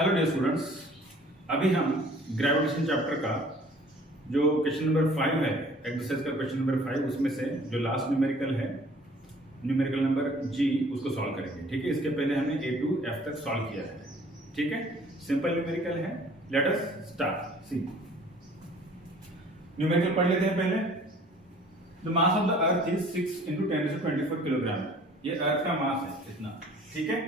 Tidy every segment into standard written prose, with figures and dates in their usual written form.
Hello dear students, अभी हम gravitation chapter का जो क्वेश्चन नंबर 5 है, एक्सरसाइज का क्वेश्चन नंबर 5, उसमें से जो लास्ट न्यूमेरिकल है, न्यूमेरिकल नंबर जी, उसको सॉल्व करेंगे। ठीक है, इसके पहले हमने ए टू एफ तक सॉल्व किया है। ठीक है, सिंपल न्यूमेरिकल है। Let us start. See numerical पढ़ लेते हैं पहले। The mass of the earth is 6 × 10⁻24 kilogram. ये अर्थ का मास है इतना। ठीक है,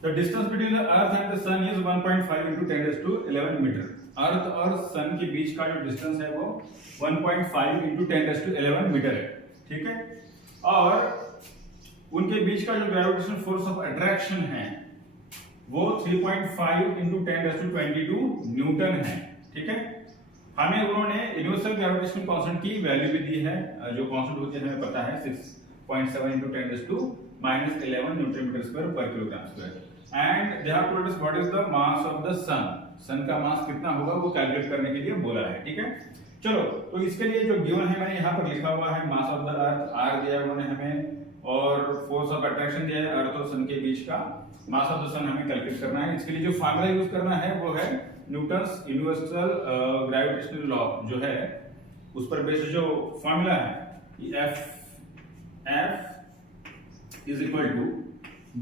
The distance between the Earth and the Sun is 1.5 × 10⁻11 metre. Earth और सन के बीच का जो डिस्टेंस है वो 1.5 × 10⁻11 मीटर है। ठीक है, और उनके बीच का जो ग्रेविटेशनल फोर्स ऑफ अट्रैक्शन है वो 3.5 × 10⁻22 न्यूटन है। ठीक है, हमें उन्होंने यूनिवर्सल ग्रेविटेशनल कांस्टेंट की वैल्यू भी दी है। जो कांस्टेंट होती है हमें पता है 6.7 × 10⁻11 न्यूटन मीटर स्क्वायर पर kilogram square. And they have told us what is the mass of the sun. Sun का मास कितना होगा वो कैलकुलेट करने के लिए बोला है। ठीक है, चलो तो इसके लिए जो गिवन है मैंने यहाँ पर लिखा हुआ है, mass of the earth R दिया है उन्होंने हमें, और फोर्स ऑफ अट्रैक्शन दिया है अर्थ और सन के बीच का। मास ऑफ द सन हमें कैलकुलेट करना है। इसके लिए जो फार्मूला यूज करना है वो है न्यूटन्स यूनिवर्सल ग्रेविटेशनल लॉ जो है उस पर बेस्ड जो फार्मूला है, F is equal to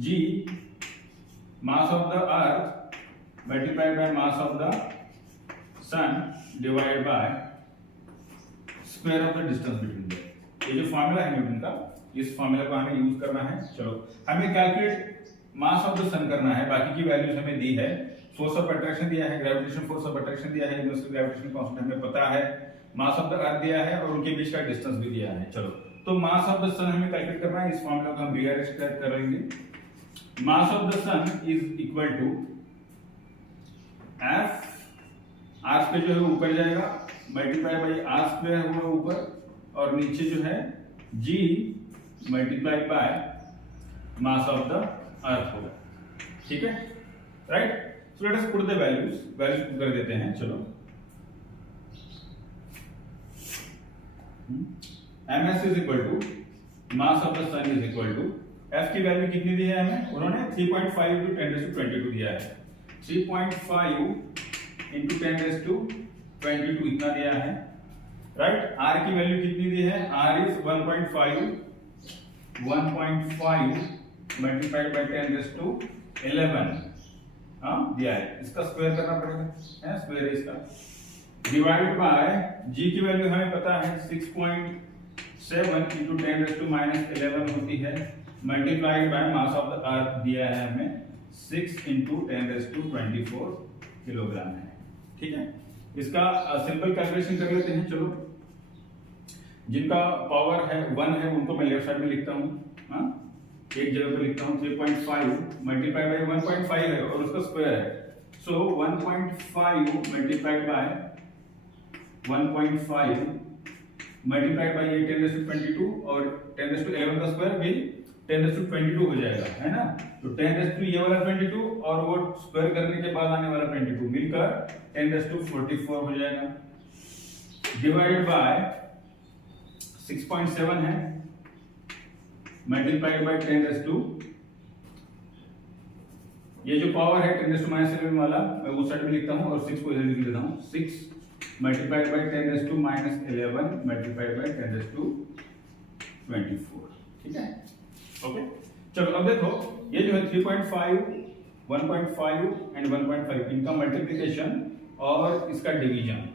g mass of the earth multiplied by mass of the sun divided by square of the distance between them। ये जो फार्मूला है न्यूटन का, इस फार्मूला को हमें यूज करना है। चलो हमें कैलकुलेट मास ऑफ द सन करना है। बाकी की वैल्यूज हमें दी है, फोर्स ऑफ अट्रैक्शन दिया है, ग्रेविटेशनल फोर्स ऑफ अट्रैक्शन दिया है, यूनिवर्सल ग्रेविटेशनल कांस्टेंट हमें पता है, मास ऑफ द अर्थ दिया है और उनके बीच का डिस्टेंस भी दिया है। चलो तो मास ऑफ द सन हमें कैलकुलेट करना है। इस फार्मूला को हम रीअरेंज कर लेंगे। Mass of the sun is equal to F, R square जो है ऊपर जाएगा मल्टीप्लाई बाई आर स्क्वायर होगा ऊपर, और नीचे जो है G multiply by mass of the earth होगा। ठीक है, right. So let us put the values कर देते हैं। चलो ms is equal to mass of the sun is equal to f की वैल्यू कितनी दी है हमें, उन्होंने 3.5 × 10⁻22 दिया है। 3.5 × 10⁻22 इतना दिया है, राइट। r की वैल्यू कितनी दी है, r इज 1.5 मल्टीप्लाइड बाय 10⁻11 दिया है। इसका स्क्वायर करना पड़ेगा, है स्क्वायर है इसका, डिवाइडेड बाय g की वैल्यू हमें पता है 6.7 × 10⁻11 होती है, multiplied by mass of the अर्थ दिया है हमें 6 × 10⁻24 किलोग्राम है। ठीक है, इसका सिंपल कैलकुलेशन कर लेते हैं। चलो जिनका पावर है 1 है उनको मैं लेफ्ट साइड में लिखता हूँ, एक जगह पे लिखता हूँ। 3.5 मल्टीप्लाइड बाय 1.5 है और उसका स्क्वायर है, सो 1.5 मल्टीप्लाइड बाय 1.5 मल्टीप्लाइड बाय 10⁻22 और 10⁻11 का स्क्वायर भी 10⁻22 हो जाएगा, है ना। तो 10 ये वाला 22 और वो स्क्वायर करने के बाद आने वाला 22 मिलकर 10⁻44 हो जाएगा, डिवाइडेड बाय 6.7 है मल्टीप्लाइड बाय 10⁻, ये जो पावर है 10⁻11 वाला मैं उस साइड में लिखता हूँ और 6 को इधर लिख देता हूँ। 6 मल्टीप्लाइड बाय 10⁻11 मल्टीप्लाइड बाय 10⁻24। ठीक है, ओके। चलो अब देखो ये जो है 3.5 1.5 एंड 1.5 इनका मल्टीप्लिकेशन और इसका डिवीजन,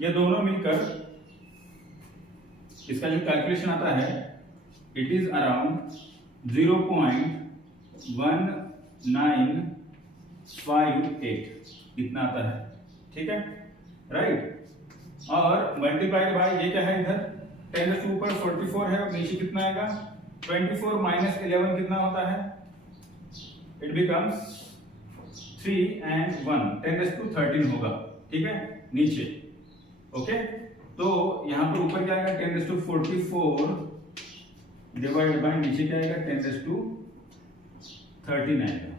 ये दोनों मिलकर इसका जो कैलकुलेशन आता है इट इज अराउंड 0.1958 इतना आता है। ठीक है, राइट। और मल्टीप्लाइड बाय ये क्या है, इधर 10 ऊपर 44 है और नीचे कितना आएगा 24 - 11 कितना होता है, इट बिकम्स 3 and 1 10⁻13 होगा। ठीक है, नीचे, ओके। तो यहाँ पर ऊपर क्या आएगा 10⁻44 डिवाइडेड बाय नीचे क्या आएगा 10⁻13 आएगा।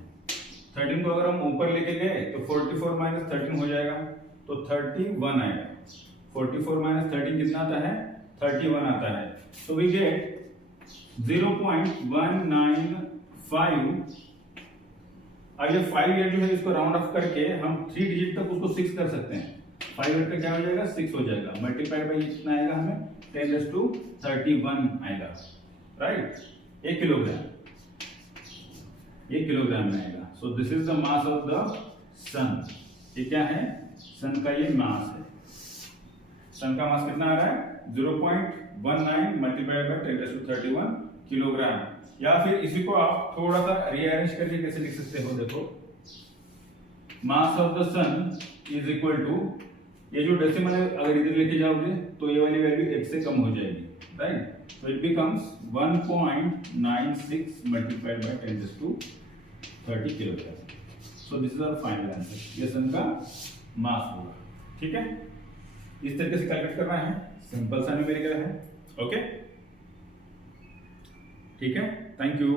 13 को अगर हम ऊपर लेके गए तो 44 - 13 हो जाएगा, तो 31 आएगा। 44 - 13 कितना आता है 31 आता है। तो वी गेट 0.195 अब ये 5 जो है इसको राउंड ऑफ करके हम 3 डिजिट तक उसको 6 कर सकते हैं। 5 का क्या हो जाएगा 6 हो जाएगा, मल्टीप्लाइड बाई कितना आएगा हमें 10⁻31 आएगा, राइट। 1 किलोग्राम, 1 किलोग्राम में आएगा। So this is the mass of the sun. ये क्या है, सन का ये मास है। सन का मास कितना आ रहा है 0.19 मल्टीप्लाइड बाई 10⁻31 किलोग्राम। या फिर इसी को आप थोड़ा सा रीअरेंज करके कैसे लिख सकते हो, देखो mass of the sun is equal to, ये जो डेसिमल है अगर इधर लेके जाओगे तो ये वाली वैल्यू 1 से कम हो जाएगी, right. So it becomes 1.96 multiplied by 10⁻30 kilogram. So this is our final answer. ये सन का मास होगा, ठीक है। इस तरीके से कैलकुलेट करना है, सिंपल सा न्यूमेरिकल है, ओके, ठीक है। Thank you.